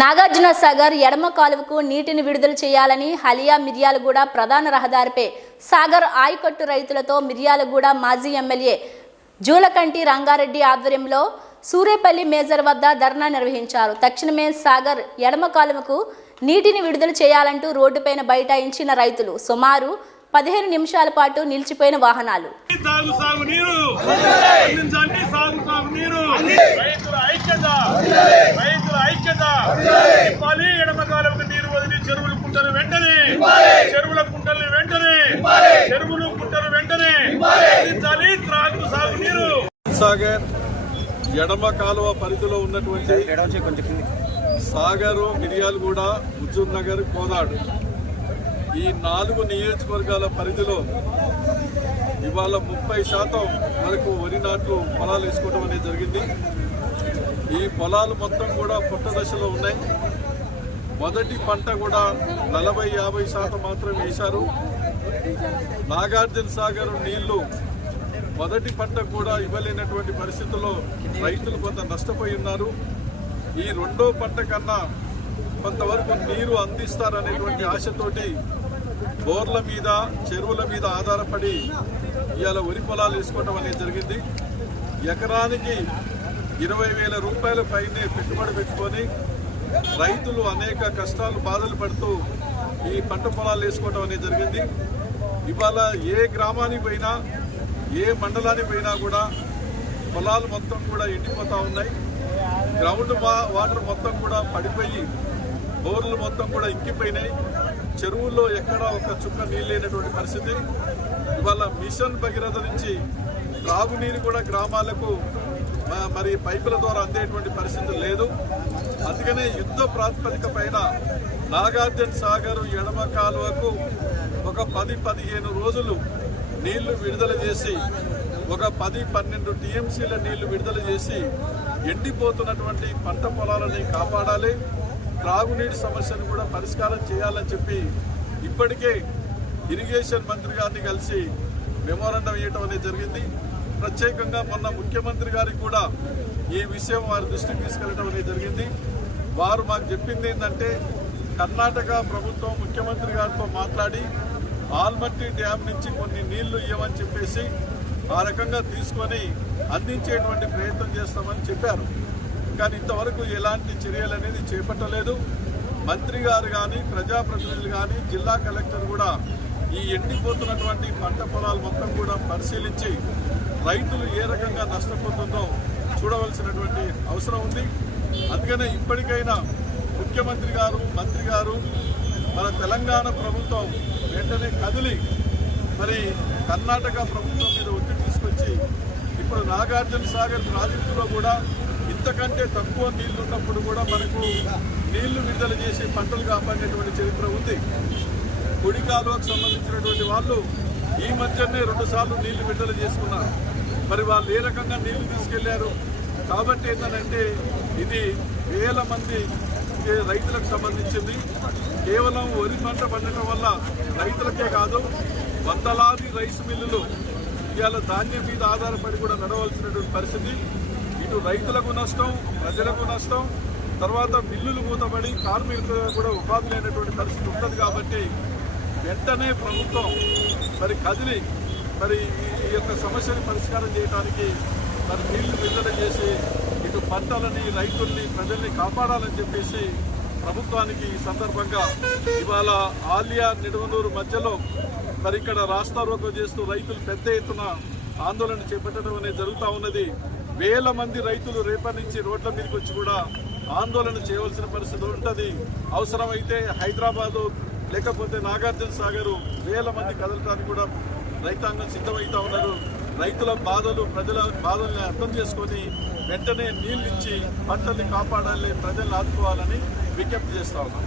నాగార్జున సాగర్ ఎడమ కాలువకు నీటిని విడుదల చేయాలని హలియా మిర్యాలగూడ ప్రధాన రహదారిపై సాగర్ ఆయకట్టు రైతులతో మిర్యాలగూడ మాజీ ఎమ్మెల్యే జూలకంటి రంగారెడ్డి ఆధ్వర్యంలో సూరేపల్లి మేజర్ వద్ద ధర్నా నిర్వహించారు. తక్షణమే సాగర్ ఎడమ కాలువకు నీటిని విడుదల చేయాలంటూ రోడ్డుపైన బైఠాయించిన రైతులు సుమారు 15 నిమిషాల పాటు నిలిచిపోయిన వాహనాలు సాగర్ ఎడమ కాలువ పరిధిలో ఉన్నటువంటి సాగరు, మిర్యాలగూడ, హుజూర్ నగర్, కోదాడు ఈ 4 నియోజకవర్గాల పరిధిలో ఇవాళ 30% వరకు వరి నాట్లు పొలాలు వేసుకోవడం అనేది జరిగింది. ఈ పొలాలు మొత్తం కూడా పుట్ట దశలో ఉన్నాయి. మొదటి పంట కూడా 40-50% మాత్రం వేశారు. నాగార్జున సాగర్ నీళ్లు మొదటి పంట కూడా ఇవ్వలేనటువంటి పరిస్థితుల్లో రైతులు కొంత నష్టపోయి ఉన్నారు. ఈ రెండో పంట కన్నా కొంతవరకు నీరు అందిస్తారనేటువంటి ఆశతోటి బోర్ల మీద, చెరువుల మీద ఆధారపడి ఇవాళ వరి పొలాలు వేసుకోవడం అనేది జరిగింది. ఎకరానికి 20,000 రూపాయల పైనే పెట్టుబడి పెట్టుకొని రైతులు అనేక కష్టాలు, బాధలు పడుతూ ఈ పంట పొలాలు వేసుకోవడం అనేది జరిగింది. ఇవాళ ఏ గ్రామానికి పోయినా, ఏ మండలానికి పోయినా కూడా పొలాలు మొత్తం కూడా ఎండిపోతూ ఉన్నాయి. గ్రౌండ్ వాటర్ మొత్తం కూడా పడిపోయి బోర్లు మొత్తం కూడా ఇంకిపోయినాయి. చెరువుల్లో ఎక్కడా ఒక చుక్క నీళ్ళు లేనటువంటి పరిస్థితి. ఇవాళ మిషన్ భగీరథ నుంచి త్రాగునీరు కూడా గ్రామాలకు మరి పైపుల ద్వారా అందేటువంటి పరిస్థితి లేదు. అందుకనే యుద్ధ ప్రాతిపదిక పైన నాగార్జున సాగర్ ఎడమ కాలువకు ఒక 10-15 రోజులు నీళ్లు విడుదల చేసి, ఒక 10-12 టీఎంసీల నీళ్లు విడుదల చేసి ఎండిపోతున్నటువంటి పంట పొలాలని కాపాడాలి. త్రాగునీటి సమస్యను కూడా పరిష్కారం చేయాలని చెప్పి ఇప్పటికే ఇరిగేషన్ మంత్రి గారిని కలిసి మెమోరాండం ఇవ్వడం అనేది జరిగింది. ప్రత్యేకంగా మొన్న ముఖ్యమంత్రి గారికి కూడా ఈ విషయం వారి దృష్టికి తీసుకెళ్లడం అనేది జరిగింది. వారు మాకు చెప్పింది ఏంటంటే, కర్ణాటక ప్రభుత్వం ముఖ్యమంత్రి గారితో మాట్లాడి ఆల్మట్టి డ్యామ్ నుంచి కొన్ని నీళ్లు ఇవ్వమని చెప్పేసి ఆ రకంగా తీసుకొని అందించేటువంటి ప్రయత్నం చేస్తామని చెప్పారు. కానీ ఇంతవరకు ఎలాంటి చర్యలు అనేది చేపట్టలేదు. మంత్రి గారు కానీ, ప్రజాప్రతినిధులు కానీ, జిల్లా కలెక్టర్ కూడా ఈ ఎండిపోతున్నటువంటి పంట పొలాలు మొత్తం కూడా పరిశీలించి రైతులు ఏ రకంగా నష్టపోతుందో చూడవలసినటువంటి అవసరం ఉంది. అందుకనే ఇప్పటికైనా ముఖ్యమంత్రి గారు, మంత్రి గారు, మన తెలంగాణ ప్రభుత్వం వెంటనే కదిలి మరి కర్ణాటక ప్రభుత్వం మీద ఒత్తిడి తీసుకొచ్చి ఇప్పుడు నాగార్జున సాగర్ ప్రాజెక్టులో కూడా ఇంతకంటే తక్కువ నీళ్లు ఉన్నప్పుడు కూడా మనకు నీళ్లు విడుదల చేసి పంటలు కాపాడేటువంటి చరిత్ర ఉంది. కుడి కాలువకు సంబంధించినటువంటి వాళ్ళు ఈ మధ్యనే 2 సార్లు నీళ్లు విడుదల చేసుకున్నారు. మరి వాళ్ళు ఏ రకంగా నీళ్లు తీసుకెళ్లారు? కాబట్టి ఏంటంటే ఇది వేల మంది రైతులకు సంబంధించింది. కేవలం వరి పంట పండటం వల్ల రైతులకే కాదు, వందలాది రైస్ మిల్లులు ఇవాళ ధాన్యం మీద ఆధారపడి కూడా నడవలసినటువంటి పరిస్థితి. ఇటు రైతులకు నష్టం, ప్రజలకు నష్టం, తర్వాత మిల్లులు మూతపడి కార్మికులకు కూడా ఉపాధి లేనటువంటి పరిస్థితి ఉంటుంది. కాబట్టి వెంటనే ప్రభుత్వం మరి కదిలి మరి ఈ యొక్క సమస్యని పరిష్కారం చేయడానికి మరి నీళ్లు విడుదల చేసి ఇటు పంటలని, రైతుల్ని, ప్రజల్ని కాపాడాలని చెప్పేసి ప్రభుత్వానికి ఈ సందర్భంగా ఇవాళ ఆలియా నిడవనూరు మధ్యలో మరి ఇక్కడ రాస్తారోకో చేస్తూ రైతులు పెద్ద ఎత్తున ఆందోళన చేపట్టడం అనేది జరుగుతూ ఉన్నది. వేల మంది రైతులు రేపటి నుంచి రోడ్ల మీదకి వచ్చి కూడా ఆందోళన చేయవలసిన పరిస్థితి ఉంటుంది. అవసరమైతే హైదరాబాదు లేకపోతే నాగార్జున సాగర్ వేల మంది కదలటానికి కూడా రైతాంగం సిద్ధమవుతా ఉన్నారు. రైతుల బాధలు, ప్రజల బాధల్ని అర్థం చేసుకొని వెంటనే నీళ్ళు ఇచ్చి పంటల్ని కాపాడాలి, ప్రజల్ని ఆదుకోవాలని విజ్ఞప్తి చేస్తా ఉన్నాం.